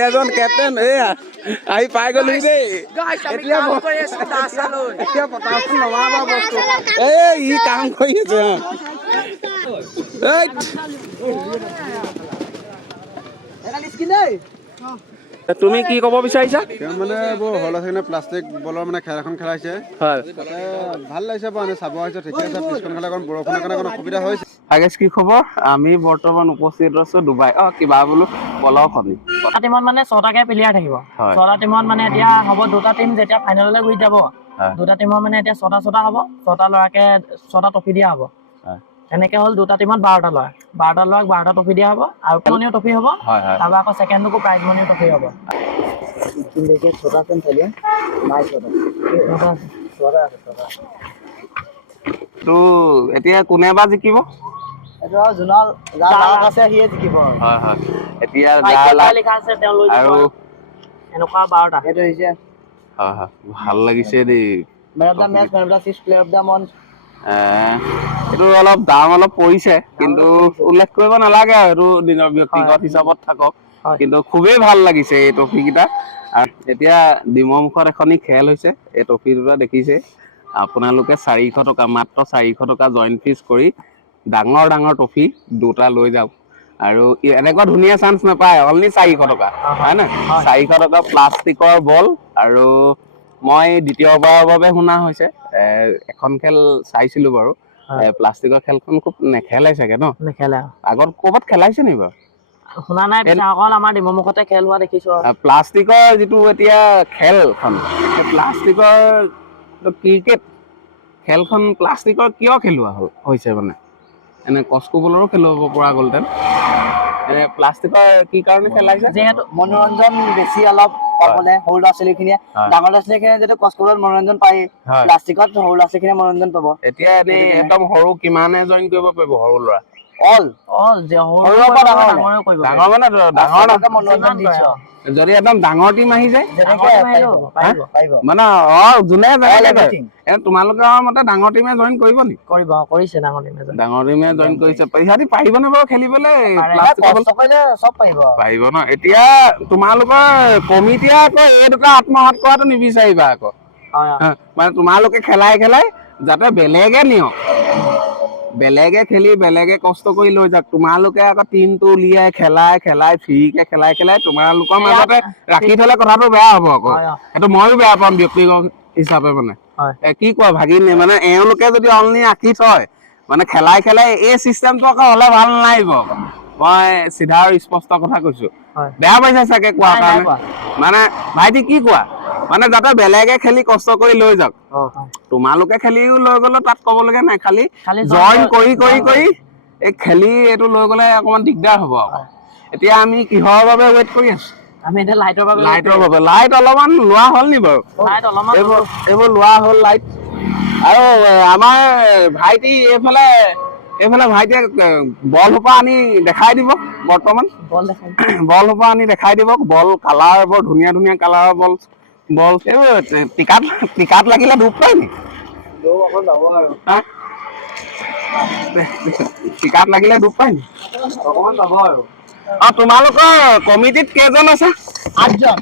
এজন কেপ্টেইন এয়া আহি পাই গ'লো দেই এতিয়া পতাপত নমাবা বস্তু ই কাম কৰি আছে তুমি কি ক'ব বিচাৰিছা মানে এইবোৰ হল আছে প্লাষ্টিক বলৰ মানে খেল এখন খেলাইছে হয় ভাল লাগিছে মানে চাব আহিছে ঠিকে আছে পিছখন খেলা কাৰণ বৰষুণৰ কাৰণে অকণ অসুবিধা হৈছে আগেশ কি খবৰ আমি বৰ্তমান উপস্থিত আছো ডুবাই কিবা বোলো বলৰ খনি এটা টিমত মানে 6টাকে প্লেয়াৰ থাকিব 6টা টিমত মানে এতিয়া হ'ব দুটা টিম যেতিয়া ফাইনেললৈ গৈ যাব দুটা টিমৰ মানে এতিয়া 6টা হ'ব 6টা ল'ৰাকে 6টা ট্ৰফি দিয়া হ'ব এনেকে হ'ল দুটা টিমত 12টা ল'ৰা 12টা ল'ৰাক 12টা ট্ৰফি দিয়া হ'ব আৰু মনিও ট্ৰফি হ'ব তাৰপৰা আকৌ ছেকেণ্ডকো প্ৰাইজ মনিও ট্ৰফি হ'ব তো এতিয়া কোনে বা জিকিব এতিয়া আৰু এনেকুৱা 12টা ভাল লাগিছে দেই এইটো অলপ দাম অলপ পৰিছে কিন্তু উল্লেখ কৰিব নালাগে আৰু এইটো নিজৰ ব্যক্তিগত হিচাপত থাকক কিন্তু খুবেই ভাল লাগিছে এই ট্ৰফি কেইটা আৰু এতিয়া ডিমৰ মুখত এখনি খেল হৈছে এই ট্ৰফি দুটা দেখিছে আপোনালোকে 400 টকা মাত্ৰ 400 টকা জইন ফিজ কৰি ডাঙৰ ডাঙৰ ট্ৰফি দুটা লৈ যাওক আৰু এনেকুৱা ধুনীয়া চান্স নাপায় অনলি 400 টকা হয় না 400 টকা প্লাষ্টিকৰ বল আৰু মই দ্বিতীয়বাৰৰ বাবে শুনা হৈছে এখন খেল চাইছিলো বাৰু প্লাষ্টিকৰ খেলখন খুব নেখেলাই চাগে ন নেখেলা আগত ক'ৰবাত খেলাইছে নি বাৰু শুনা নাই পিছে অকল আমাৰ ডিমৰ মুখতে খেল হোৱা দেখিছো প্লাষ্টিকৰ যিটো এতিয়া খেলখন প্লাষ্টিকৰ ক্ৰিকেট খেলখন প্লাষ্টিকৰ কিয় খেলোৱা হৈছে মানে এনে কস্কো বলৰো খেলুৱাব পৰা গ'লহেঁতেন এনে প্লাষ্টিকৰ কি কাৰণে খেলাইছে যিহেতু মনোৰঞ্জন বেছি অলপ পাবলে সৰু ল'ৰা ছোৱালীখিনিয়ে ডাঙৰ ল'ৰা ছোৱালীখিনিয়ে যদি কস্কোত মনোৰঞ্জন পায় প্লাষ্টিকত সৰু ল'ৰা ছোৱালীখিনিয়ে মনোৰঞ্জন পাব এতিয়া এনেই একদম সৰু কিমানে জইন কৰিব পাৰিব সৰু ল'ৰা ডাঙৰ মানে ডাঙৰ মনোৰঞ্জন দিছে যদি একদম ডাঙৰ টিম আহি যায় মানে যোনে তোমালোকে মতে ডাঙৰ টিমে জইন কৰিব নি কৰিছে ডাঙৰ টিমে জইন কৰিছে সিহঁতি পাৰিব নে বাৰু খেলিবলৈ পাৰিব ন এতিয়া তোমালোকৰ কমিটিয়ে আকৌ এই দুটা আত্মসাৎ কৰাটো নিবিচাৰিবা আকৌ মানে তোমালোকে খেলাই যাতে বেলেগে নিয়ক বেলেগে খেলি বেলেগে কষ্ট কৰি লৈ যাক তোমালোকে আকৌ টিমটো উলিয়াই খেলাই ফ্ৰীকে খেলাই তোমালোকৰ মাজতে ৰাখি থলে কথাটো বেয়া হ'ব আকৌ সেইটো ময়ো বেয়া পাম ব্যক্তিগত হিচাপে মানে কি কোৱা ভাগিন মানে এওঁলোকে যদি অনলি ৰাখি থয় মানে খেলাই এই চিষ্টেমটো আকৌ হলে ভাল নালাগিব মই চিধা আৰু স্পষ্ট কথা কৈছো বেয়া পাইছে চাগে কোৱা কাৰণে মানে ভাইটি কি কোৱা মানে যাতে বেলেগে খেলি কষ্ট কৰি লৈ যাওক তোমালোকে খেলিও লৈ গ'লে তাত ক'বলগীয়া নাই খালি জইন কৰি এই খেলি এইটো লৈ গ'লে অকণমান দিগদাৰ হ'ব এতিয়া আমি কিহৰ বাবে ৱেইট কৰি আছো আমি এতিয়া লাইটৰ বাবে লাইট অলপমান লোৱা হ'ল নি বাৰু এইবোৰ লোৱা হ'ল লাইট আৰু আমাৰ ভাইটি এইফালে ভাইটিয়ে বল সোপা আনি দেখাই দিব বৰ্তমান বল সোপা আনি দেখাই দিব বল কালাৰ বৰ ধুনীয়া কালাৰৰ বল এইবোৰ টিকাত লাগিলে ধূপ পায় নি টিকাত লাগিলে ধূপ পায় নি অকমান পাব আৰু তোমালোকৰ কমিটিত কেইজন আছে 8জন